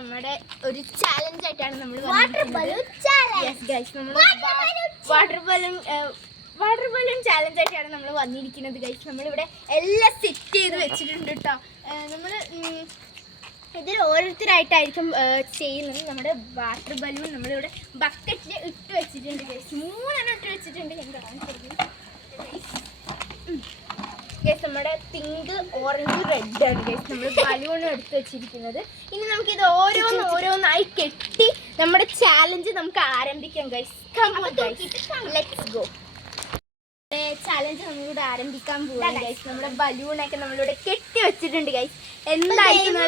നമ്മുടെ ഒരു ചാലഞ്ച് ആയിട്ടാണ് നമ്മൾ water balloon water balloon challenge ആയിട്ടാണ് നമ്മൾ വന്നിരിക്കുന്നത് ഗൈസ് നമ്മളിവിടെ എല്ലാം സെറ്റ് ചെയ്ത് വെച്ചിട്ടുണ്ട് കേട്ടോ നമ്മൾ ഇതിൽ ഓരോരുത്തരായിട്ടായിരിക്കും ചെയ്യുന്നത്. നമ്മുടെ വാട്ടർ ബലൂൺ നമ്മളിവിടെ ബക്കറ്റിൽ ഇട്ട് വെച്ചിട്ടുണ്ട് ഗൈസ് മൂന്നെണ്ണം ഇട്ട് വെച്ചിട്ടുണ്ട്. ഞാൻ കാണിച്ചിരുന്നു ഗൈസ് നമ്മുടെ പിങ്ക് ഓറഞ്ച് റെഡ് ആണ്. ഗൈസ് നമ്മൾ ബലൂൺ എടുത്ത് വെച്ചിരിക്കുന്നത്. ഇനി നമുക്ക് ഇത് ഓരോന്ന് ഓരോന്നായി കെട്ടി നമ്മുടെ ചാലഞ്ച് നമുക്ക് ആരംഭിക്കാം ഗൈസ് ലെറ്റ്സ് ഗോ ചാലഞ്ച് നമ്മളിവിടെ ആരംഭിക്കാൻ പോവാണ് ഗൈസ് നമ്മുടെ ബലൂണൊക്കെ നമ്മളിവിടെ കെട്ടി വെച്ചിട്ടുണ്ട് ഗൈസ് എന്തായിരിക്കും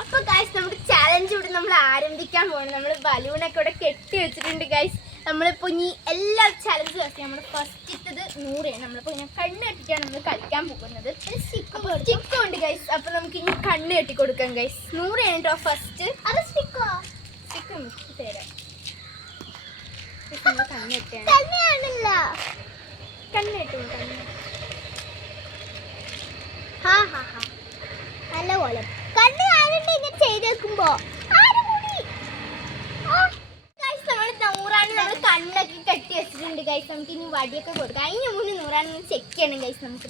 അപ്പൊ ഗൈസ് നമുക്ക് ചാലഞ്ച് ഇവിടെ നമ്മൾ ആരംഭിക്കാൻ പോകണം നമ്മൾ ബലൂണൊക്കെ ഇവിടെ കെട്ടി വെച്ചിട്ടുണ്ട് ഗൈസ് നമ്മളിപ്പോ ഇനി എല്ലാ ചലഞ്ചും ആക്കി നമ്മൾ ഫസ്റ്റ് ഇട്ടത് നൂറാണ്. നമ്മളിപ്പോ ഇങ്ങനെ കണ്ണ് കെട്ടിട്ടാണ് നമ്മൾ കളിക്കാൻ പോകുന്നത്. സ്റ്റിക്ക് ഉണ്ട് ഗൈസ് അപ്പൊ നമുക്ക് ഇനി കണ്ണ് കെട്ടി കൊടുക്കാം ഗൈസ് നൂറാണ് കേട്ടോ ഫസ്റ്റ് അത് സ്റ്റിക്കോ സ്റ്റിക്ക് മിക്സ് തരാം. കണ്ണ് തന്നെയാണില്ല. കണ്ണ് കെട്ടും കണ്ണ്? ഹാ ഹാ ഹാ. നല്ല പോലെ. കണ്ണ് കാണണ്ട ഇങ്ങനെ ചെയ്തേക്കുമ്പോ ആരും കൂടി ആ, ഗൈസ് നമ്മൾ നൂറാണ് നമ്മൾ കണ്ണൊക്കെ കെട്ടി വെച്ചിട്ടുണ്ട് ഗൈസ് നമുക്ക് ഇനി വടിയൊക്കെ കൊടുക്കാം. അതിന് മുന്നേ നൂറാണ് ചെക്ക് ചെയ്യണം ഗൈസ് നമുക്ക്.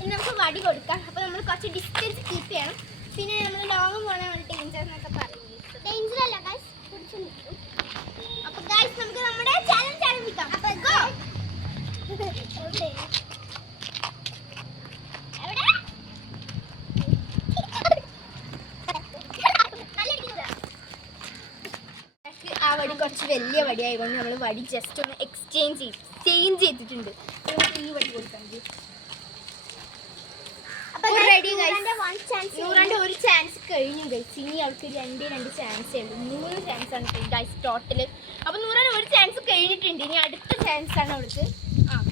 ഇനി നമുക്ക് വടി കൊടുക്കാം. അപ്പോൾ നമ്മൾ കുറച്ച് ഡിസ്റ്റൻസ് കീപ്പ് ചെയ്യണം. പിന്നെ നമ്മൾ ലോങ് പോകണ ഡേഞ്ചർ എന്നൊക്കെ പറയും. ഡേഞ്ചർ അല്ല ഗൈസ് പിടിച്ചു നിൽക്കും. ഗൈസ് നമുക്ക് നമ്മുടെ ചലഞ്ച് ആരംഭിക്കാം. അപ്പൊ Go! എവിടെ എവിടെ നല്ല അടിക്കുന്നതാ. പക്ഷേ ആ വടി കുറച്ച് വലിയ വടിയായതുകൊണ്ട് നമ്മൾ വടി ജസ്റ്റ് ഒന്ന് എക്സ്ചേഞ്ച് ചെയ്ത് ചേഞ്ച് ചെയ്തിട്ടുണ്ട്. നമുക്ക് ഈ വടി കൊടുക്കാം അപ്പൊ We're guys, ready, guys. നൂറിന്റെ one chance നൂറാണ്ട് ഒരു ചാൻസ് കഴിഞ്ഞു ഗൈസ് ഇനി അവൾക്ക് രണ്ട് രണ്ട് ചാൻസേ ഉള്ളൂ. മൂന്ന് ചാൻസ് ആണ് ഗൈസ് ടോട്ടൽ അപ്പൊ നൂറാണ്ട് ഒരു ചാൻസ് കഴിഞ്ഞിട്ടുണ്ട്. ഇനി അടുത്ത ചാൻസ് ആണ് അവൾക്ക് ആ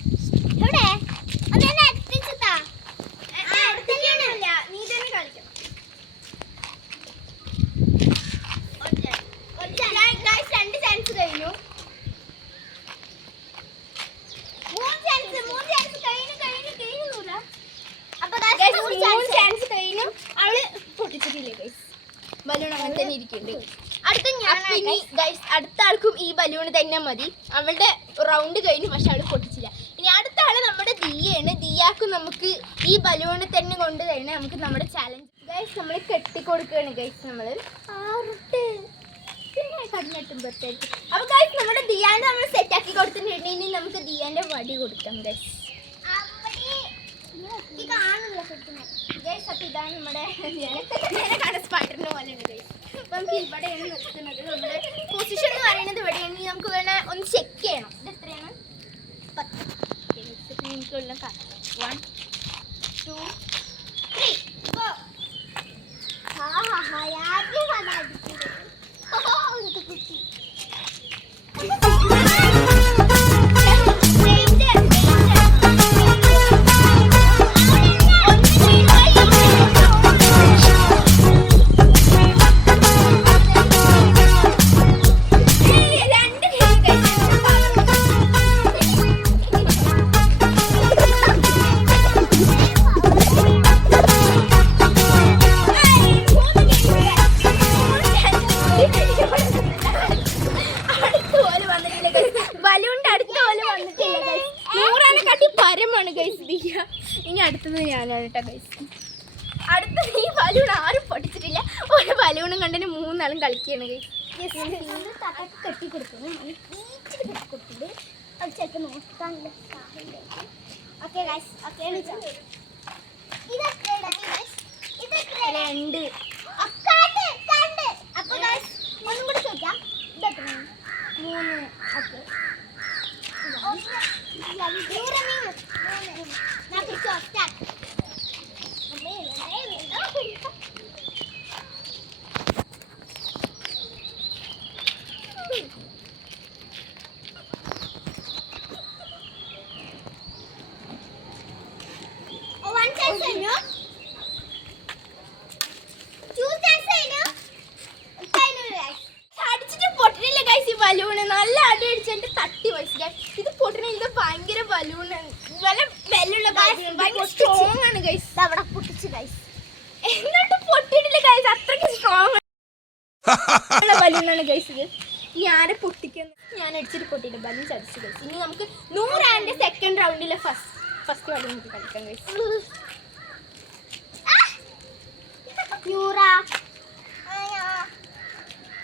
എവിടെ അതെന്നെ അടുപ്പിച്ചതാ ആ, അടുത്തല്ല, നീ തന്നെ കളിക്കണം ഗൈസ് രണ്ട് ചാൻസ് കഴിഞ്ഞു മൂന്ന് ചാൻസ് മൂന്ന് ചാൻസ് കഴിഞ്ഞു കഴിഞ്ഞു കഴിഞ്ഞു നൂറ അപ്പൊ guys, ഗൈസ് നൂറ് മൂന്ന് chance. ചാൻസ് കഴിഞ്ഞു അവൾ പൊട്ടിച്ചിട്ടില്ലേ ഗൈസ് ബലൂൺ അങ്ങനെ തന്നെ ഇരിക്കുന്നുണ്ട് അടുത്ത ഞാൻ അപ്പൊ ഇനി ഗൈസ് അടുത്ത ആൾക്കും ഈ ബലൂൺ തന്നെ മതി. അവളുടെ റൗണ്ട് കഴിഞ്ഞു പക്ഷെ അവൾ പൊട്ടിച്ചില്ല. ഇനി അടുത്ത ആൾ നമ്മുടെ ദിയയാണ്. ദിയാക്കും നമുക്ക് ഈ ബലൂൺ തന്നെ കൊണ്ട് തന്നെ നമുക്ക് നമ്മുടെ ചാലഞ്ച് ഗൈസ് നമ്മൾ കെട്ടിക്കൊടുക്കുകയാണ് ഗൈസ് നമ്മൾ അപ്പൊ ഗൈസ് നമ്മുടെ ദിയാന്റെ നമ്മൾ സെറ്റ് ആക്കി കൊടുത്തിട്ടുണ്ട്. ഇനി നമുക്ക് ദിയാന്റെ വടി കൊടുക്കാം ഗൈസ് ഈ കാണില്ല കിട്ടുന്നത് ഗൈസ് അപ്പൊ ഇതാണ് നമ്മുടെ സ്പൈഡറിന്റെ പോലെ ഉണ്ട് ഗൈസ് അപ്പൊ നമുക്ക് ഇവിടെയാണ് നമ്മുടെ പൊസിഷൻ എന്ന് പറയുന്നത് ഇവിടെയാണ്. നമുക്ക് വേണേ ഒന്ന് ചെക്ക് ചെയ്യണം. ഇത് എത്രയാണ്? പത്ത്. എനിക്കുള്ള വൺ ടു ഗൈസ് ദിയ ഇനി അടുത്തത് ഞാനാണ് കേട്ടോ ഗൈസ് അടുത്തത് ഈ ബലൂൺ ആരും പൊട്ടിച്ചിട്ടില്ല. ഒരു ബലൂണും കണ്ടിന് മൂന്നാളും കളിക്കുകയാണ് ഗൈസ് കെട്ടി കൊടുക്കുന്നു. ബീച്ചിൽ കെട്ടി കൊടുത്തിട്ട് അത് ചിലപ്പോൾ നോക്കാനുള്ള സാധ്യത ഓക്കെ ഗൈസ് ഓക്കെ രണ്ട് കണ്ട് കണ്ട് അപ്പൊ ഗൈസ് ഒന്നും കൂടി ചോദിക്കാം ഇതെത്രയാണ് മൂന്ന് ഓക്കെ നൂറ് മീൻ ഞാൻ പിടിച്ചോ സ്റ്റാർട്ട് One chance കഴിഞ്ഞു Two chance കഴിഞ്ഞു കഴിഞ്ഞു guys. അടിച്ചിട്ട് പൊട്ടിട്ടില്ല ഗൈസ് ഈ ബലൂണ് നല്ല അടി അടിച്ചിട്ട് തട്ടി ഗൈസ് ഇത് പൊട്ടണ ഇത് ഭയങ്കര ബലൂണാണ് നല്ല ബലൂൺ ഭയങ്കര സ്ട്രോങ് ആണ് ഗൈസ് അവിടെ പൊട്ടിച്ച് ഗൈസ് എന്നിട്ട് പൊട്ടിയിട്ടില്ല ഗൈസ് അത്രയ്ക്ക് സ്ട്രോങ് ഉള്ള ബലൂണാണ് ഗൈസ് ഇത്. ഞാൻ പൊട്ടിക്കുന്നു? ഞാൻ അടിച്ചിട്ട് പൊട്ടിയിട്ട് ബലൂൺ ചതിച്ചു ഗൈസ് ഇനി നമുക്ക് നൂറാന്റെ സെക്കൻഡ് റൗണ്ടിലെ ഫസ്റ്റ് ഫസ്റ്റ് ബലൂൺ നമുക്ക് കളിക്കാം ഗൈസ് യൂറ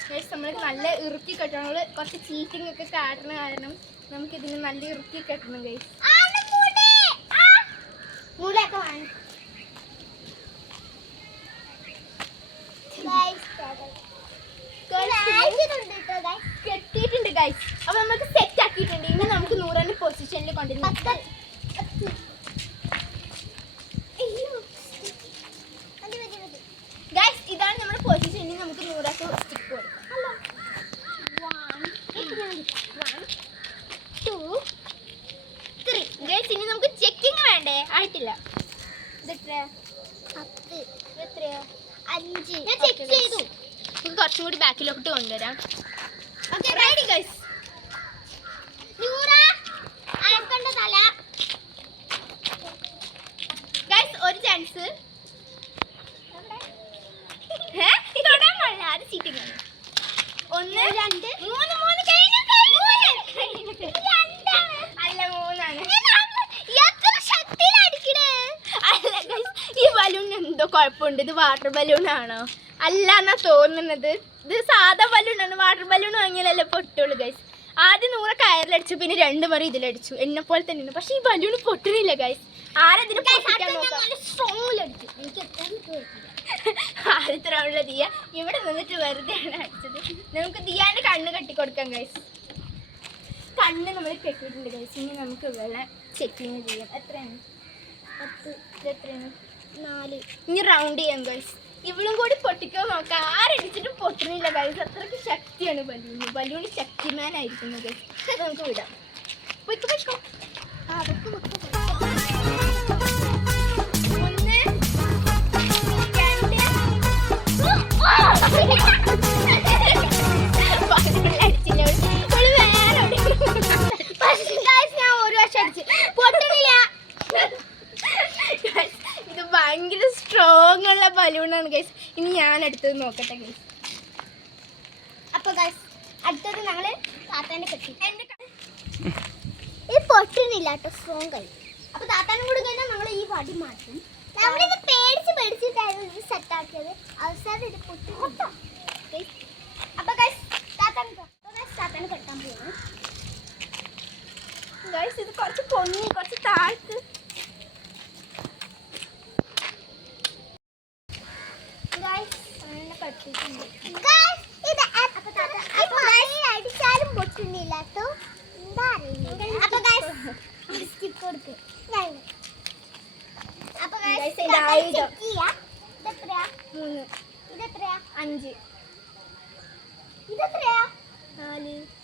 ഗൈസ് നമ്മൾ നല്ല ഇറുക്കി കെട്ടണം. നമ്മൾ കുറച്ച് ചീറ്റിംഗ് ഒക്കെ കാട്ടണ കാരണം നമുക്ക് ഇതിന് നല്ല ഇറുക്കി കെട്ടണം ഗൈസ് വേണം കെട്ടിയിട്ടുണ്ട് ഗൈസ് അപ്പൊ നമുക്ക് സെറ്റ് ആക്കിയിട്ടുണ്ട്. ഇനി നമുക്ക് നൂറാന്റെ പൊസിഷനിൽ കൊണ്ടുവന്ന് ഗൈസ് ഇതാണ് നമ്മുടെ പൊസിഷൻ ഇനി നമുക്ക് നൂറാക്ക് സ്റ്റിക്ക് കൊടുക്കാം ത്രീ ഗൈസ് ഇനി നമുക്ക് ചെക്കിങ് വേണ്ടേ ആയിട്ടില്ല ഇതെത്രയാ എത്രയാ? അഞ്ച്. ഞാൻ ചെക്ക് ചെയ്തു. നമുക്ക് കുറച്ചും കൂടി ബാക്കിലോട്ട് കൊണ്ടുവരാം. ഓക്കെ റെഡി ഗൈസ് നൂറ അനക്കണ്ട തല ഗൈസ് ഒരു ചാൻസ് തൊടാൻ പാടില്ല അത് ചീറ്റിംഗ് ആണ് ഒന്ന് രണ്ട് മൂന്ന് മൂന്ന് കഴിഞ്ഞു കഴിഞ്ഞു രണ്ടാണ് അല്ല മൂന്നാണ് എത്ര ശക്തിയിൽ അടിക്കണേ അല്ല guys, ഈ ബലൂൺ എന്തോ കുഴപ്പമുണ്ട്. ഇത് വാട്ടർ ബലൂൺ ആണോ? അല്ല എന്നാ തോന്നുന്നത്? ഇത് സാധാ ബലൂൺ ആണ്. വാട്ടർ ബലൂൺ വാങ്ങിയാലല്ലേ പൊട്ടുള്ളൂ ഗൈസ് ആദ്യം നൂറ് കയറിലടിച്ചു പിന്നെ രണ്ട് മറി ഇതിലടിച്ചു. എന്നെ പോലെ തന്നെയാണ്. പക്ഷെ ഈ ബലൂൺ പൊട്ടുന്നില്ല ഗൈസ് ആരതിന് ആദ്യത്തെ റൗണ്ടിലെ ദിയ. ഇവിടെ നിന്നിട്ട് വെറുതെയാണ് അടിച്ചത്. നമുക്ക് ദിയാന്റെ കണ്ണ് കെട്ടി കൊടുക്കാം ഗൈസ് കണ്ണ് നമ്മൾ കെട്ടിയിട്ടുണ്ട് ഗൈസ് ഇനി നമുക്ക് വെള്ളം ചെക്കിങ് ചെയ്യാം. എത്രയാണ്? പത്ത് ഇത് എത്രയാണ്? നാല്. ഇനി റൗണ്ട് ചെയ്യാം ഗൈസ് ഇവളും കൂടി പൊട്ടിക്കാൻ നോക്കാം. ആരടിച്ചിട്ടും പൊട്ടുന്നില്ല ഗൈസ് അത്രയ്ക്ക് ശക്തിയാണ് ബലൂണ്. ബലൂണ് ശക്തിമാനായിരിക്കുന്നത് നമുക്ക് വിടാം. പൊയ്ക്കോ പൊയ്ക്കോ ആ പൊയ്ക്കോ ബലൂണാണ് ഗൈസ് ഇനി ഞാൻ അടുത്തത് നോക്കട്ടെ ഗൈസ് അപ്പൊ ഗൈസ് അടുത്തത് ഞങ്ങൾ താത്താന്റെ കെട്ടി എന്റെ ക- ഇത് പൊട്ടുന്നില്ല കേട്ടോ സ്ട്രോങ് ആയി. അപ്പൊ താത്താനും കൂടി കഴിഞ്ഞാൽ നമ്മൾ ഈ വടി മാറ്റും. നമ്മളിത് പേടിച്ച് പേടിച്ചിട്ടായിരുന്നു ഇത് സെറ്റ് ആക്കിയത്. അവസാനം ഇത് പൊട്ടി പൊട്ടാം. Okay? അപ്പൊ ഗൈസ് താത്താൻ താത്താന് കെട്ടാൻ പോകുന്നു ഗൈസ് ഇത് കുറച്ച് പൊങ്ങി കുറച്ച് താഴ്ത്ത് ഗൈസ് അങ്ങനെ കെട്ടിയിട്ടുണ്ട് ഗൈസ് ഇത് അപ്പൊ താത്ത അപ്പൊ ഗൈസ് അടിച്ചാലും പൊട്ടുന്നില്ല കേട്ടോ എന്താ അറിയില്ല അപ്പൊ ഗൈസ് സ്റ്റിക്ക് കൊടുക്ക് ഞാൻ അപ്പൊ Guys, ഗൈസ് ഇതിന്റെ ആയുധം. ഇതെത്രയാ മൂന്ന് ഇതെത്രയാ അഞ്ച് ഇതെത്രയാ നാല് ഓക്കെ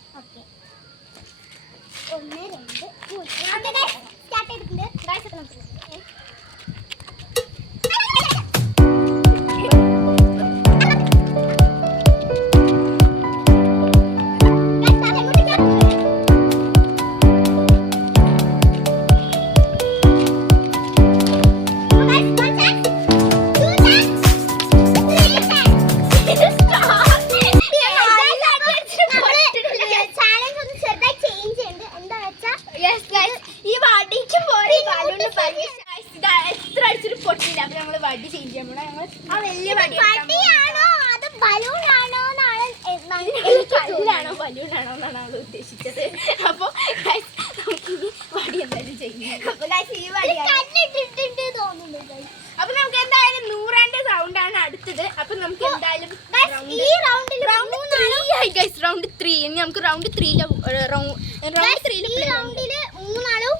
ഒന്ന് രണ്ട് സ്റ്റാർട്ട് ചെയ്തിട്ടുണ്ട്. അപ്പൊ നമുക്ക് എന്തായാലും നൂറാന്റെ റൗണ്ട് ആണ് അടുത്തത്. അപ്പൊ നമുക്ക് എന്തായാലും റൗണ്ട് ത്രീ ഇനി നമുക്ക് റൗണ്ട് ത്രീയിലെ റൗണ്ട് ത്രീയിലെ റൗണ്ടിൽ മൂന്നാളും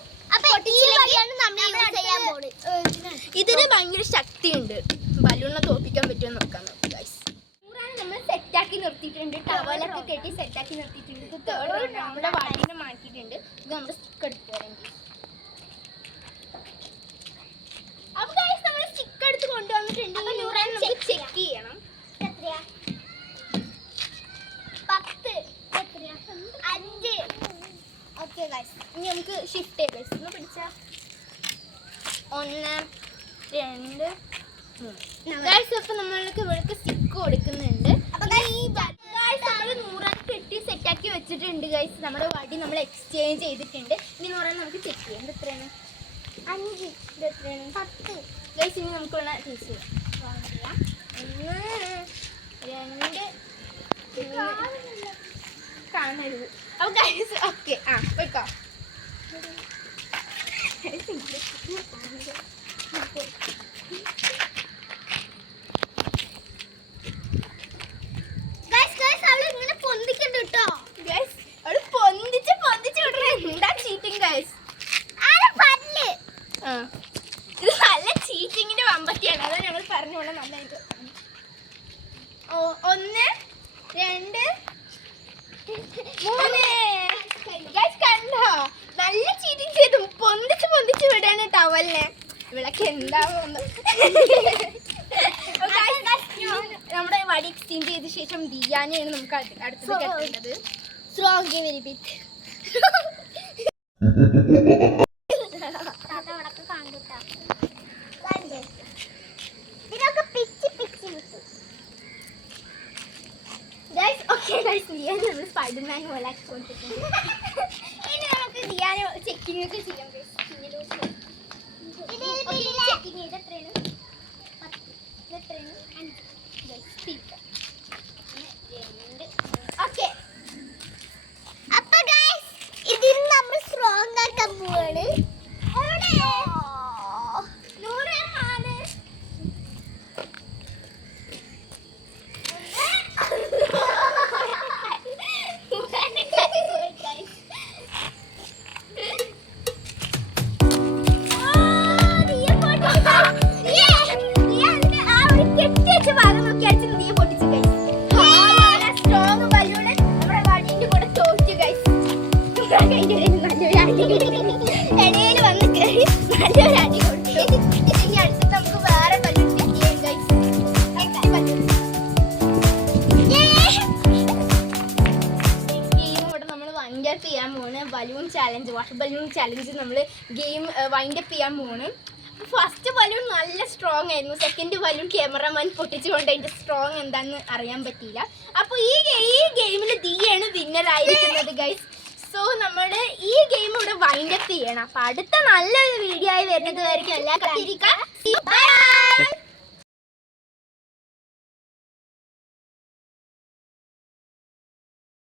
ഇതിന് ഭയങ്കര ശക്തിയുണ്ട്. ബലൂണിനെ തോപ്പിക്കാൻ പറ്റുമോ നോക്കാം നമുക്ക് ഗൈസ് നമ്മൾ സെറ്റാക്കി നിർത്തിയിട്ടുണ്ട്. ടവലൊക്കെ കെട്ടി സെറ്റാക്കി നിർത്തിയിട്ടുണ്ട്. തേർഡ് നമ്മുടെ വാടിനെ മാറ്റിയിട്ടുണ്ട്. ഇത് നമ്മുടെ സ്റ്റിക്ക് എടുത്തു തരാം അപ്പൊ ഗൈസ് നമ്മൾ സ്റ്റിക്ക് എടുത്ത് കൊണ്ടുവന്നിട്ടുണ്ട്. അപ്പൊ നൂറാൻ ചെക്ക് ചെയ്യണം. എത്രയാ? പത്ത്. എത്രയാ? അഞ്ച്. ഓക്കെ ഗൈസ് ഇനി നമുക്ക് ഷിഫ്റ്റ് ചെയ്ത് ഗൈസ് ഒന്ന് പിടിച്ച. ഒന്ന് രണ്ട്. ഗൈസ് അപ്പൊ നമ്മൾക്ക് ഇവിടേക്ക് സ്റ്റിക്ക് കൊടുക്കുന്നുണ്ട്. അപ്പൊ ഈ ഗൈസ് നമ്മൾ നൂറാൻ കെട്ടി സെറ്റാക്കി വെച്ചിട്ടുണ്ട് ഗൈസ് നമ്മുടെ വടി നമ്മൾ എക്സ്ചേഞ്ച് ചെയ്തിട്ടുണ്ട്. ഇനി നൂറാൻ നമുക്ക് ചെക്ക് ചെയ്യാം. എത്രയാണ്? അഞ്ച് ഇത് എത്രയാണ് പത്ത്. ഗൈസ് ഇനി നമുക്കുള്ള ടീച്ചർ ഒന്ന് രണ്ട്. കാണരുത്. അപ്പൊ ഗൈസ് ഓക്കെ ആ പോയിക്കോ ഗൈസ് ഗൈസ് അവൾ ഇങ്ങനെ പൊന്തിക്കണ്ട കേട്ടോ ഗൈസ് അവൾ പൊന്തിച്ച് പൊന്തിച്ച് വിടണ എന്താ ചീറ്റിംഗ് ഗൈസ് ആരെ പല്ല് ആ ഇത് നല്ല ചീറ്റിങ്ങിന്റെ വമ്പത്തിയാണ് അതാ ഞങ്ങൾ പറഞ്ഞോളാം നന്നായിട്ട് ഓ ഒന്ന് രണ്ട്. മൂന്ന്. കണ്ടോ? നല്ല ചീറ്റിംഗ് ചെയ്തു. പൊന്തിച്ച് പൊന്തിച്ച് വിടാണ് ടവലിനെ ഇവിടൊക്കെ എന്താ നമ്മുടെ വടി എക്സ്ചേഞ്ച് ചെയ്ത ശേഷം ദിയാനെയാണ് നമുക്ക് അടുത്ത- അടുത്തത് കെട്ടേണ്ടത്. സ്ട്രോങ് വെരി ബിഗ് താത്ത വടക്ക് കാണുട്ടാ ഇതിനൊക്കെ പിച്ചി പിച്ചി വിട്ടു ഗൈസ് ഓക്കെ ഗൈസ് ദിയാനെ നമ്മൾ സ്പൈഡർമാൻ പോലെ ഇനി നമുക്ക് ചെയ്യാൻ ചെക്കിംഗ് ഒക്കെ ചെയ്യാം ചെക്കിംഗ് ചെയ്ത് എത്രയാണ് ഇത് എത്രയാണ് അഞ്ച് ഗെയിം വൈൻഡ് അപ്പ് ചെയ്യാൻ പോണ് ഫസ്റ്റ് ബലൂൺ നല്ല സ്ട്രോങ് ആയിരുന്നു. സെക്കൻഡ് ബലൂൺ ക്യാമറമാൻ പൊട്ടിച്ചുകൊണ്ട് അതിന്റെ സ്ട്രോങ് എന്താണെന്ന് അറിയാൻ പറ്റിയില്ല. അപ്പോൾ ഈ ഈ ഗെയിമിൽ ദിയാണ് വിന്നർ ആയിരിക്കുന്നത് ഗൈസ് സോ നമ്മൾ ഈ ഗെയിം ഇവിടെ വൈൻഡപ്പ് ചെയ്യണം. അപ്പൊ അടുത്ത നല്ലൊരു വീഡിയോ ആയി വരുന്നത് വരെയും എല്ലാ കത്തിരിക്കാം